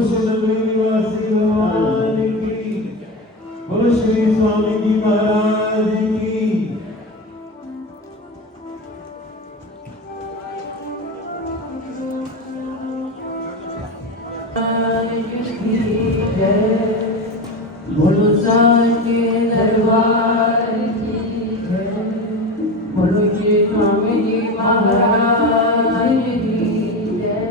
बोलो श्री नगरी निवासी भगवान की, बोलो श्री स्वामी जी महाराज की। बोलो साचे दरबार की जय, बोलो श्री स्वामी जी महाराज की जय।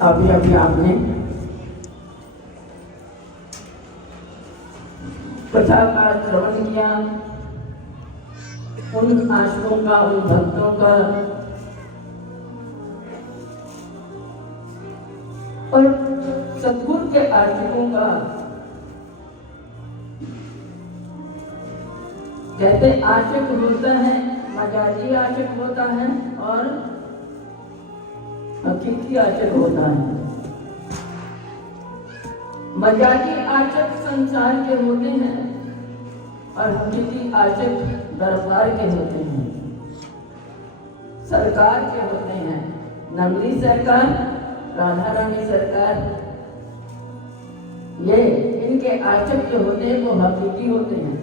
अभी अभी आपने कथा का श्रवण किया, उन आशिकों का, उन भक्तों का और सतगुरु के आशिकों का। कहते आशिक होता है, मजाजी आशिक होता है और हकीकी आशिक होता है। मजाजी आशिक संसार के होते हैं और हकीकी आशिक दरबार के होते हैं, सरकार के होते हैं। नंगली सरकार, राधा रानी सरकार, ये इनके आशिक जो होते हैं वो हकीकी होते हैं।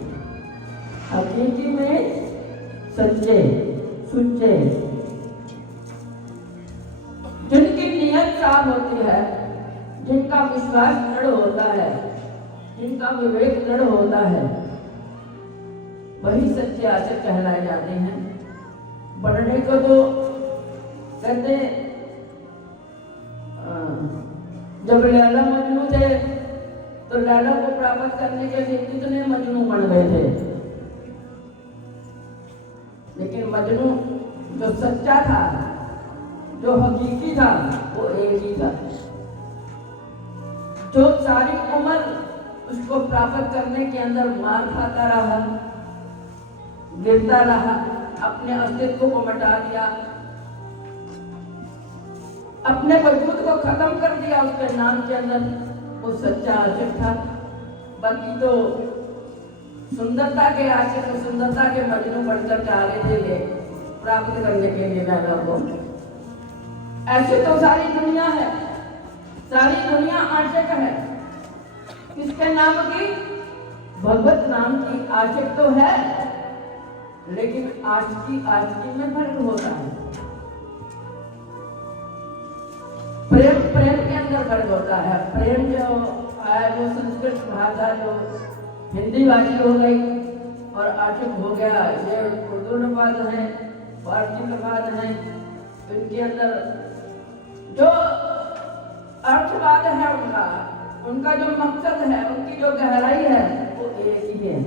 हकीकी में सच्चे सुच्चे, जिनकी नियत साफ होती है, जिनका विश्वास दृढ़ होता है, जिनका विवेक दृढ़ होता है, वही सच्चे आशिक कहलाए जाते हैं। बनने को तो कहते जब लैला मजनू थे तो लैला को प्राप्त करने के लिए कितने मजनू बन गए थे, लेकिन मजनू जो सच्चा था, जो हकीकी था, वो एक ही था। जो सारी उम्र उसको प्राप्त करने के अंदर मार खाता रहा, गिरता रहा, अपने अस्तित्व को मिटा दिया, अपने वजूद को खत्म कर दिया उसके नाम के अंदर, वो सच्चा आशिक था। बाकी तो सुंदरता के आशिक, सुंदरता के मजनू बनकर के आगे थे प्राप्त करने के लिए लैला को। ऐसे तो सारी दुनिया है, सारी दुनिया आशिक है। किसके नाम की? भगवत नाम की आशिक तो है, लेकिन आशिकी में फर्क होता है। प्रेम के अंदर फर्क होता है। प्रेम जो है वो संस्कृत भाषा जो हिंदी भाषी हो गई और आशिक हो गया, ये उर्दू लफ्ज़ है, फारसी लफ्ज़ है। इनके अंदर जो अर्थवाद है उनका जो मकसद है, उनकी जो गहराई है वो एक ही है।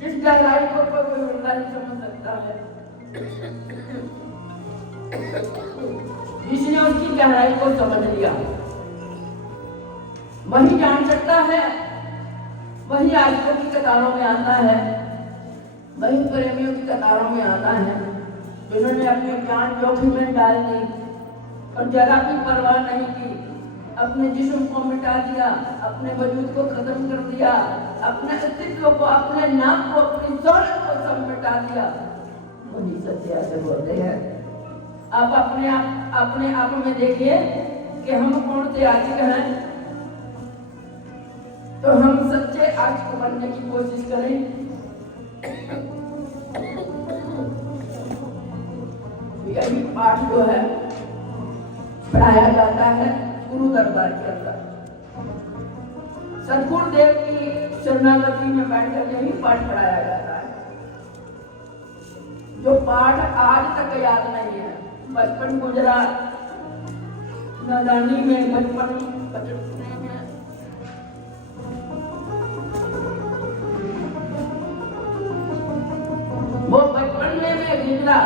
जिस गहराई को कोई उनका नहीं समझ सकता है, जिसने उसकी गहराई को समझ लिया वही जान सकता है, वही आशिकों की कतारों में आता है, वही प्रेमियों की कतारों में आता है, जिन्होंने अपनी जान जोखिम में डाल दी और जरा भी परवाह नहीं की, अपने जिस्म को मिटा दिया, अपने वजूद को खत्म कर दिया, अपने अस्तित्व को, अपने नाम को, अपनी दौलत को सब मिटा दिया, वही सच्चे आशिक होते हैं। आप अपने आप में देखिए कि हम कौन से आशिक हैं, तो हम सच्चे आशिक बनने की कोशिश करें। यही पाठ जो है पढ़ाया जाता है गुरु दरबार के अंदर। सतगुरु देव की शरणागति में बैठकर यही पाठ पढ़ाया जाता है, जो पाठ आज तक याद नहीं है। बचपन गुजरा, नादानी में बचपन वो बचपन में गुजरा,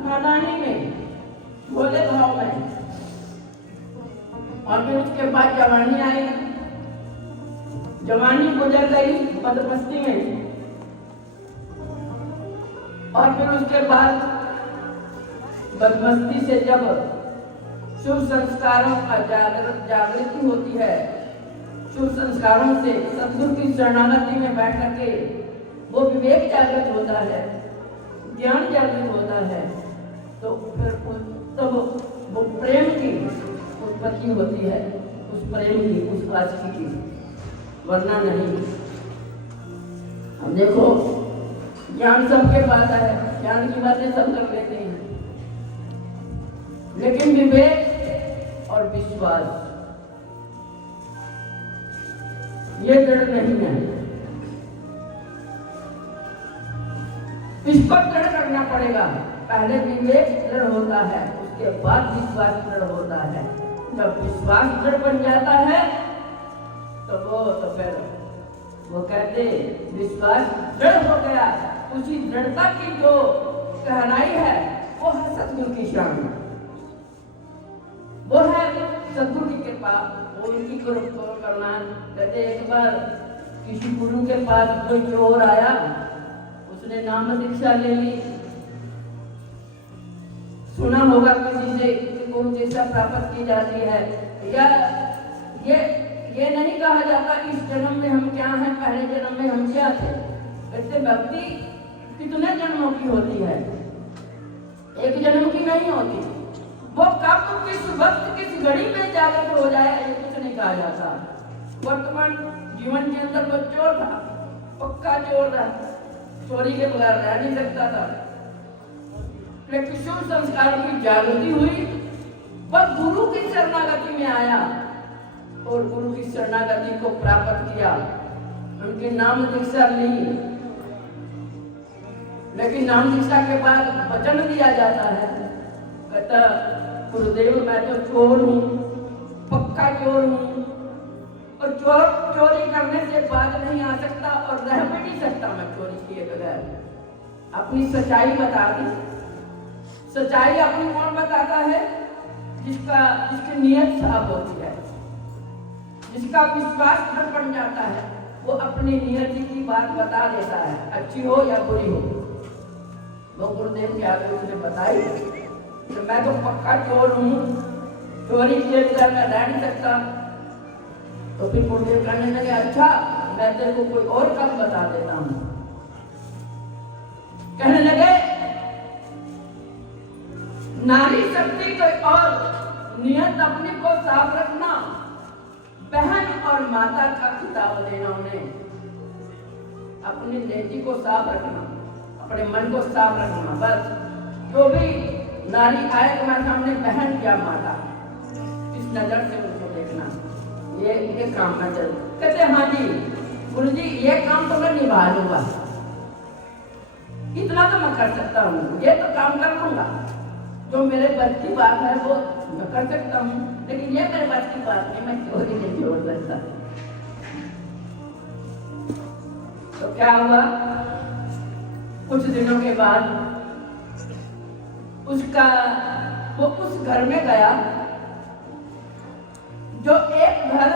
नादानी में, भोले भाव में, और फिर उसके बाद जवानी आई, जवानी गुजर गई बदमस्ती में, और फिर उसके बाद बदमस्ती से जब शुभ संस्कारों का जागृति होती है, शुभ संस्कारों से सतगुरु की शरणागति में बैठ करके वो विवेक जागृत होता है, ज्ञान जागृत होता है, तो फिर तब वो प्रेम की उत्पत्ति होती है, उस प्रेम की, उस आशिकी की, वरना नहीं। अब देखो ज्ञान सबके पास है, ज्ञान की बातें सब कर लेते हैं, लेकिन विवेक और विश्वास ये दृढ़ नहीं है। इसको दृढ़ करना पड़ेगा। पहले विवेक दृढ़ होता है, उसके बाद विश्वास दृढ़ होता है। जब विश्वास दृढ़ बन जाता है तो फिर वो कहते विश्वास दृढ़ हो गया। उसी दृढ़ता की जो गहराई है वो है सतगुरु की शान, वो है सतगुरु की कृपा, वो उनकी करुणा। कहते एक बार किसी गुरु के पास कोई चोर आया, उसने नाम दीक्षा ले ली। सुना होगा किसी से कि गुरु दीक्षा प्राप्त की जाती है, या ये नहीं कहा जाता इस जन्म में हम क्या हैं, पहले जन्म में हम क्या थे। वैसे भक्ति कितने जन्मों की होती है, एक जन्म की नहीं होती। वो कब किस वक्त किस घड़ी में जागृत हो जाए ये कुछ नहीं कहा जाता। वर्तमान जीवन के अंदर वो चोर था, पक्का चोर था, चोरी के बगैर रह नहीं सकता था। लेकिन शुभ संस्कार की जागृति हुई, वह गुरु की शरणागति में आया और गुरु की शरणागति को प्राप्त किया, उनके नाम दीक्षा ली। लेकिन नाम दीक्षा के बाद वचन दिया जाता है, कहता गुरुदेव मैं तो चोर हूँ, पक्का चोर हूँ, और चोरी करने से बात नहीं आ सकता और रह भी नहीं सकता मैं चोरी किए बगैर। अपनी सच्चाई बता दी। सच्चाई अपनी कौन बताता है? जिसकी नियत साफ होती है, जिसका विश्वास दृढ़ बन जाता है, वो अपनी नियति की बात बता देता है, अच्छी हो या बुरी हो। वो गुरुदेव के आगे उसने बताई कि मैं तो पक्का चोर हूँ, चोरी किए बगैर मैं रह नहीं सकता। तो फिर गुरुदेव कहने लगे अच्छा मैं तेरे को कोई और कल बता देता हूँ। कहने लगे नारी शक्ति कोई और नियत अपने को साफ रखना, बहन और माता का खिताब देना, उन्हें अपनी नीति को साफ रखना, अपने मन को साफ रखना। बस जो भी नारी आए तुम्हारे सामने, बहन या माता, इस नजर से उनको देखना, ये काम मैं चल। कहते हाँ जी गुरु जी ये काम तो मैं निभा लूंगा, इतना तो मैं कर सकता हूँ, ये तो काम कर लूंगा, जो मेरे बस की बात है वो मैं कर सकता हूँ, लेकिन ये मेरे बस की बात नहीं, मैं चोरी नहीं छोड़ सकता। तो क्या हुआ? कुछ दिनों के बाद वो उस घर में गया जो एक घर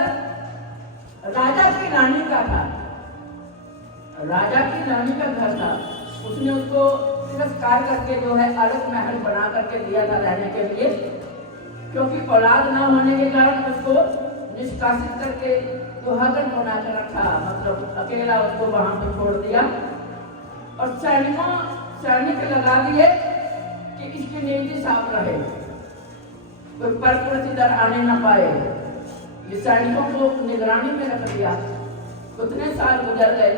राजा की रानी का था। राजा की रानी का घर था, उसने उसको तिरस्कार करके जो है अलग महल बना करके दिया था रहने के लिए, क्योंकि औलाद ना होने के कारण उसको निष्कासित करके दुहागन बना कर रखा, मतलब अकेला उसको वहां पर छोड़ दिया। और सैनिक लगा दिए कि इसकी नीति साफ रहे, कोई परपुरुष इधर आने ना पाए। ये सैनिकों को निगरानी में रख दिया। कितने साल गुजर गए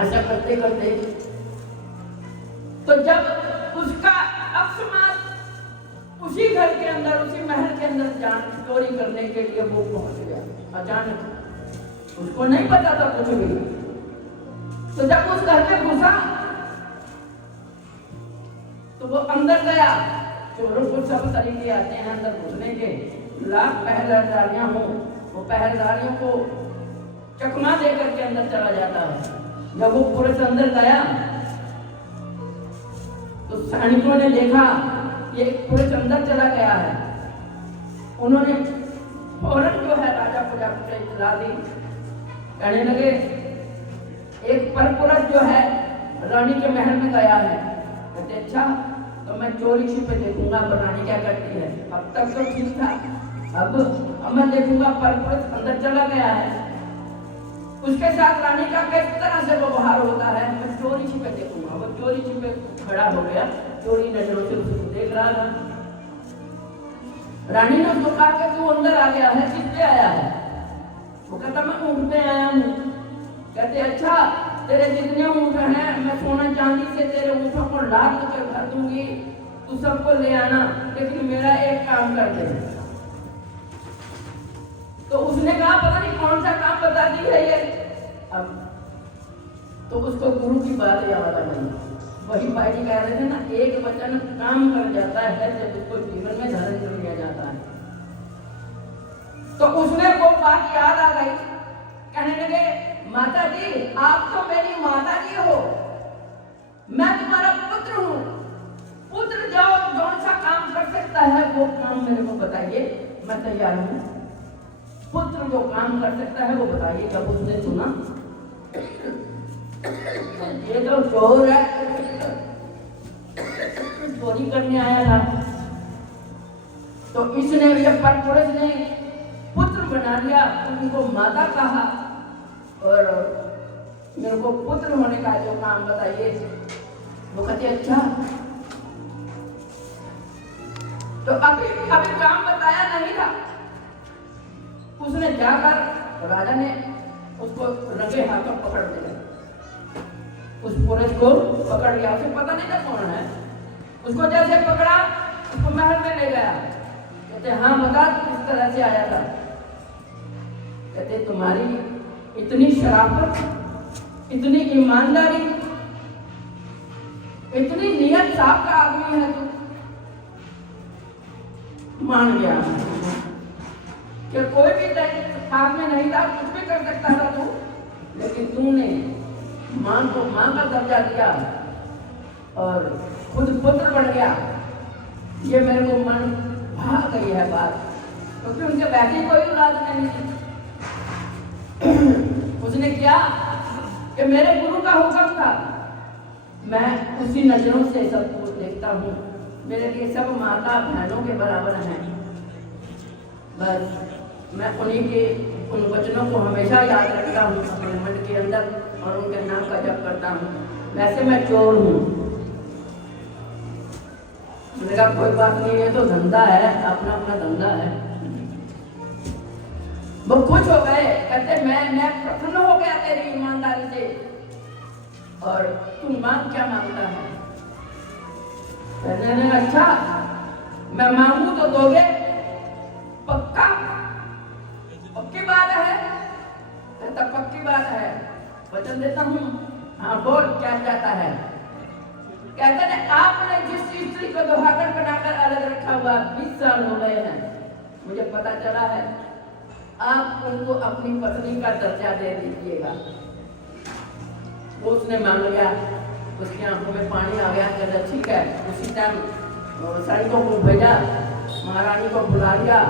ऐसा करते करते। तो जब उसका अकस्मात उसी घर के अंदर, उसी महल के अंदर जान चोरी करने के लिए वो पहुंच गया अचानक, उसको नहीं पता था कुछ भी। तो जब उस घर में घुसा तो वो अंदर गया। चोरों को सब तरीके आते हैं अंदर घुसने के, लाख पहरेदारियां हो, वो पहरेदारियों को चकमा दे करके अंदर चला जाता है। जब वो पुरुष अंदर गया तो सैनिकों ने देखा ये पुरुष अंदर चला गया है। उन्होंने फौरन जो है राजा को जाकर इत्तला दी। कहने लगे एक परपुरुष जो है रानी के महल में गया है। कहते अच्छा तो मैं चोरी छिपे देखूंगा रानी क्या करती है। अब तक तो ठीक था, अब मैं देखूंगा परपुरुष अंदर चला गया है, उसके साथ रानी का किस तरह से व्यवहार होता है, मैं चोरी छिपे देखूंगा। वो चोरी छिपे खड़ा हो गया, चोरी नजरों से उसको देख रहा था। रानी ने उसको कहा कि तू अंदर आ गया है, किससे आया है? वो कहता मैं ऊँट पे आया हूँ। कहते अच्छा तेरे जितने ऊँट हैं मैं सोना चांदी से तेरे ऊँटों को लाद कर भर दूंगी, तू सबको ले आना, लेकिन मेरा एक काम कर दे। तो उसने कहा पता नहीं कौन सा काम बताती है ये। अब तो उसको गुरु की बात याद आ गई। वही भाई जी कह रहे थे ना, एक वचन काम कर जाता है जब उसको जीवन में धारण कर लिया जाता है। तो उसने वो बात याद आ गई, कहने लगे माता जी आप तो मेरी माता जी हो, मैं तुम्हारा पुत्र हूँ, पुत्र जाओ कौन सा काम कर सकता है वो काम मेरे को बताइए, मैं तैयार हूँ। पुत्र जो काम कर सकता है वो बताइए। जब उसने सुना ये तो चोर है, चोरी करने आया था, तो इसने ये परपुरुष ने पुत्र बना लिया, उनको माता कहा और मेरे को पुत्र होने का जो काम बताइए। वो कहते अच्छा, तो अभी काम बताया नहीं था। उसने जाकर राजा ने उसको रंगे हाथों पकड़ लिया, उस पुरुष को पकड़ लिया, उसे पता नहीं था कौन है। उसको जैसे पकड़ा उसको महल में ले गया। कहते हाँ बता तू किस तरह से आया था। कहते तुम्हारी इतनी शराफत, इतनी ईमानदारी, इतनी नियत साफ का आदमी है तू। मान गया कि कोई भी तेरे पास में नहीं था, कुछ भी कर सकता था तू, लेकिन तूने मां को मां का दर्जा दिया और खुद पुत्र बन गया। ये मेरे को मन भा गई है बात, क्योंकि उनके बैठी कोई औलाद नहीं थी। उसने किया कि मेरे गुरु का हुक्म था, मैं उसी नजरों से सबको देखता हूँ, मेरे लिए सब माता बहनों के बराबर हैं। बस मैं उन्हीं के उन वचनों को हमेशा याद रखता हूँ अपने मन के अंदर और उनके नाम का जप करता हूँ। वैसे मैं चोर हूँ। मैंने कहा कोई बात नहीं, ये तो धंधा है, अपना अपना धंधा है। वो खुश हो गए, कहते मैं प्रसन्न हो गया तेरी ईमानदारी से, और तू मांग क्या मांगता है। कहने लगे अच्छा मैं मांगू तो दोगे, पक्का पक्की बात है। कहता पक्की बात है, वचन देता हूँ। हाँ बोल क्या चाहता है। कहते हैं आपने जिस स्त्री को दुहागन बनाकर अलग रखा हुआ 20 साल हो गए हैं, मुझे पता चला है, आप उनको अपनी पत्नी का दर्जा दे दीजिएगा। वो उसने मांग लिया, उसकी आंखों में पानी आ गया। कहता ठीक है। उसी टाइम सैनिकों को भेजा, महारानी को बुला लिया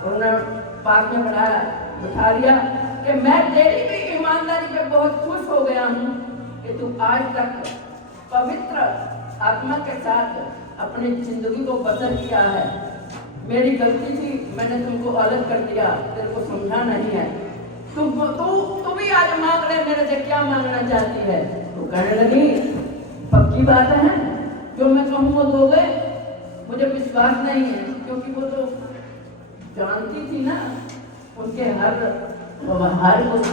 और उन्हें पास में बिठा लिया कि मैं तेरी भी ईमानदारी पे बहुत खुश हो गया हूँ कि तू आज तक पवित्र आत्मा के साथ अपनी जिंदगी को बसर किया है। मेरी गलती थी, मैंने तुमको अलग कर दिया, तेरे को समझा नहीं है। तू भी आज मांग ले मेरे से, क्या मांगना चाहती है। तो कहने लगी पक्की बात है, जो मैं कहूँ वो दोगे। मुझे विश्वास नहीं है, क्योंकि वो तो जानती थी ना उनके हर उस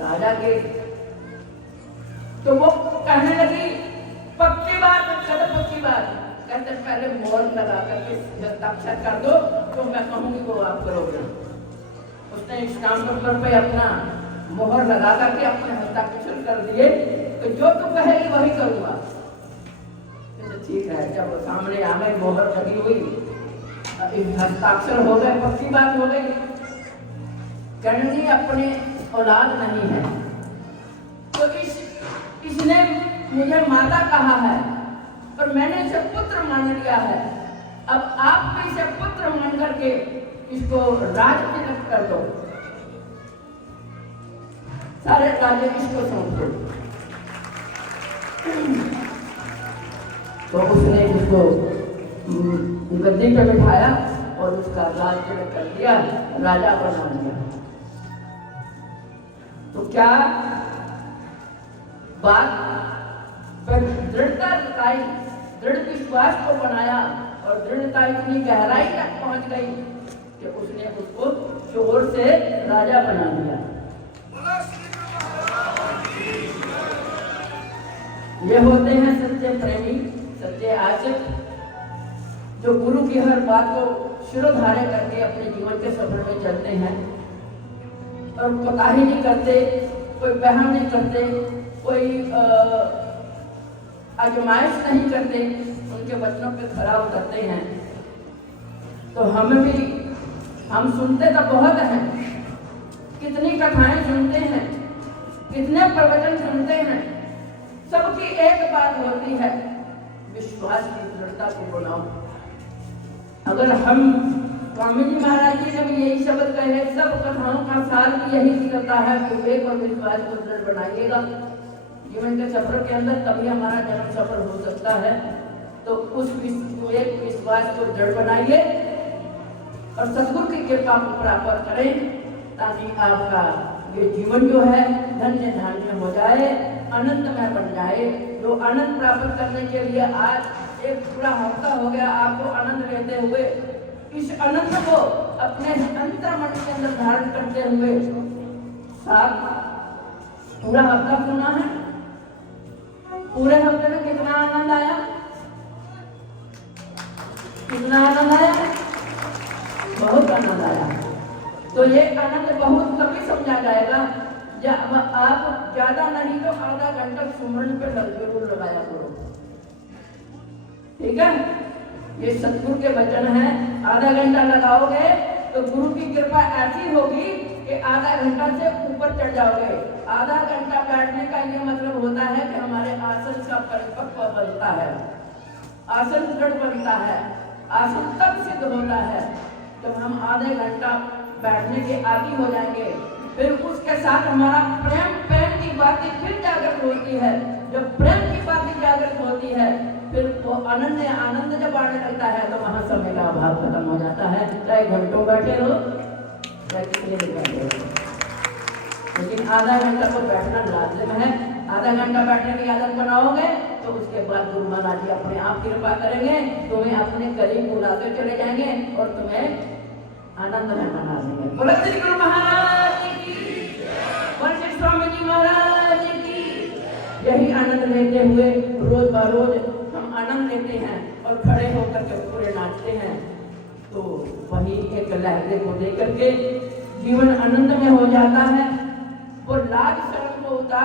राजा के। तो वो कहने लगी पक्की बात। कहते पक्की बात। कहते पहले मोहर लगा करके हस्ताक्षर कर दो, तो मैं कहूँगी वो आप करोगे। उसने इस काम पे अपना मोहर लगा करके अपने हस्ताक्षर कर दिए, तो जो तू कहेगी वही करूँगा। तो ठीक है। जब वो सामने आ गई, मोहर लगी हुई, हस्ताक्षर हो गए, पक्की बात हो गई। कहने अपने औलाद नहीं है, तो इसने मुझे माता कहा है और मैंने इसे पुत्र मान लिया है। अब आप भी इसे पुत्र मान करके इसको राज तिलक कर दो, सारे राज्य इसको सौंप दो। तो उसने उसको गद्दी पे बिठाया और उसका राज तिलक कर दिया, राजा बना दिया। तो क्या बात पर दृढ़ता बताई, दृढ़ विश्वास को बनाया और दृढ़ता इतनी गहराई तक पहुंच गई कि उसने उसको चोर से राजा बना दिया। ये होते हैं सच्चे प्रेमी, सच्चे आशिक, जो गुरु की हर बात को शिरोधार्य करके अपने जीवन के सफर में चलते हैं और कोताही नहीं करते, कोई बहम नहीं करते, कोई आजमाइश नहीं करते, उनके वचनों पे खरा उतरते हैं। तो हम सुनते तो बहुत हैं, कितनी कथाएं सुनते हैं, कितने प्रवचन सुनते हैं, सबकी एक बात होती है, विश्वास की दृढ़ता को बनाओ। अगर हम स्वामी जी महाराज जी ने भी यही शब्द कहे, सब कथाओं का सार भी यही निकलता है कि विवेक और विश्वास को दृढ़ बनाइएगा जीवन के सफर के अंदर, तभी हमारा जन्म सफल हो सकता है। तो उस विवेक विश्वास को दृढ़ बनाइए और सद्गुरु की कृपा को प्राप्त करें, ताकि आपका ये जीवन जो है धन्य धान्य हो जाए, अनंतमय बन जाए। जो आनंद प्राप्त करने के लिए आज एक पूरा हफ्ता हो गया आपको आनंद लेते हुए, इस आनंद को अपने अंतर्मन के अंदर धारण करते हुए साथ पूरा हफ्ता सुना है। पूरे हफ्ते में कितना आनंद आया, कितना आनंद आया, बहुत आनंद आया। तो ये आनंद बहुत तभी समझा जाएगा जब आप ज्यादा नहीं तो आधा घंटा सुमरन पे जरूर लगाया करो, ठीक है। ये सतगुरु के वचन है, आधा घंटा लगाओगे तो गुरु की कृपा ऐसी होगी कि आधा घंटा से ऊपर चढ़ जाओगे। आधा घंटा बैठने का ये मतलब होता है कि हमारे आसन का परिपक्व बनता है, आसन दृढ़ बनता है। आसन तब सिद्ध होता है जब हम आधे घंटा बैठने के आदी हो जाएंगे। फिर उसके साथ हमारा प्रेम की बातें फिर जागृत होती है। जब प्रेम की बातें जागृत होती है, फिर वो आनंद जब आने लगता है तो वहां समय का अभाव खत्म हो जाता है। चाहे घंटों बैठे रहो, चाहे कितने भी बैठे रहो, लेकिन आधा घंटा तो बैठना लाजिम है। आधा घंटा बैठने की आदत बनाओगे तो उसके बाद गुरु महाराज जी अपने आप कृपा करेंगे, तुम्हें अपने करीब बुलाते चले जाएंगे और तुम्हें आनंद में बना देंगे। बोलो श्री गुरु महाराज की, बोलो श्री स्वामी जी महाराज की। यही आनंद लेते हुए रोज बरोज हम आनंद लेते हैं और खड़े होकर के पूरे नाचते हैं। तो वही एक लहरे को लेकर के जीवन आनंद में हो जाता है। वो लाज शर्म को उतार